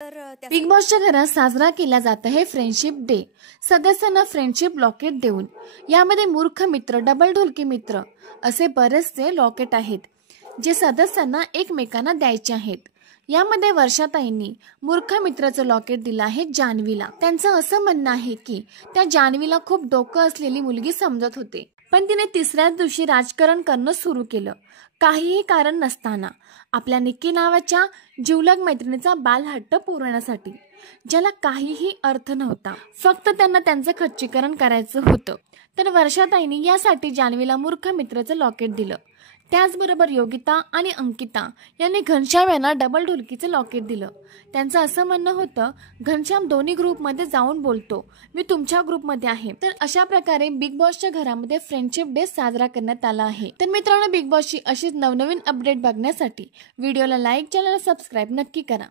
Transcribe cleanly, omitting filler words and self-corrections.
Big बॉसच्या घरात साजरा केला जात आहे फ्रेंडशिप डे। सदस्यांना फ्रेंडशिप लॉकेट देऊन, यामध्ये मूर्ख मित्र, डबल ढोलकी मित्र असे बरेचसे लॉकेट आहेत जे सदस्यांना एकमेकांना द्यायचे आहेत। यामध्ये वर्षाताईंनी मूर्ख मित्राचं लॉकेट दिलं आहे जान्हवीला। त्यांचं असं म्हणणं आहे की त्या जान्हवीला खूप डोकं असलेली मुलगी समजत होते, पण तिने तिसऱ्याच दिवशी राजकारण करणं सुरू केलं, काहीही कारण नसताना, आपल्या निक्की नावाच्या जिवलग मैत्रिणीचा बालहट्ट पुरवण्यासाठी, ज्याला काहीही अर्थ नव्हता, फक्त त्यांना त्यांचं खच्चीकरण करायचं होतं। तर वर्षाताईंनी यासाठी जान्हवीला मूर्ख मित्राचं लॉकेट दिलं। त्याचबरोबर योगिता आणि अंकिता यांनी घनश्याम यांना डबल ढोलकीचं लॉकेट दिलं। त्यांचं असं म्हणणं होतं, घनश्याम दोन्ही ग्रुपमध्ये जाऊन बोलतो, मी तुमच्या ग्रुपमध्ये आहे। तर अशा प्रकारे बिग बॉसच्या घरामध्ये फ्रेंडशिप डे साजरा करण्यात आला आहे। तर मित्रांनो, बिग बॉसची अशीच नवनवीन अपडेट बघण्यासाठी व्हिडिओला लाईक, चॅनलला सबस्क्राईब नक्की करा।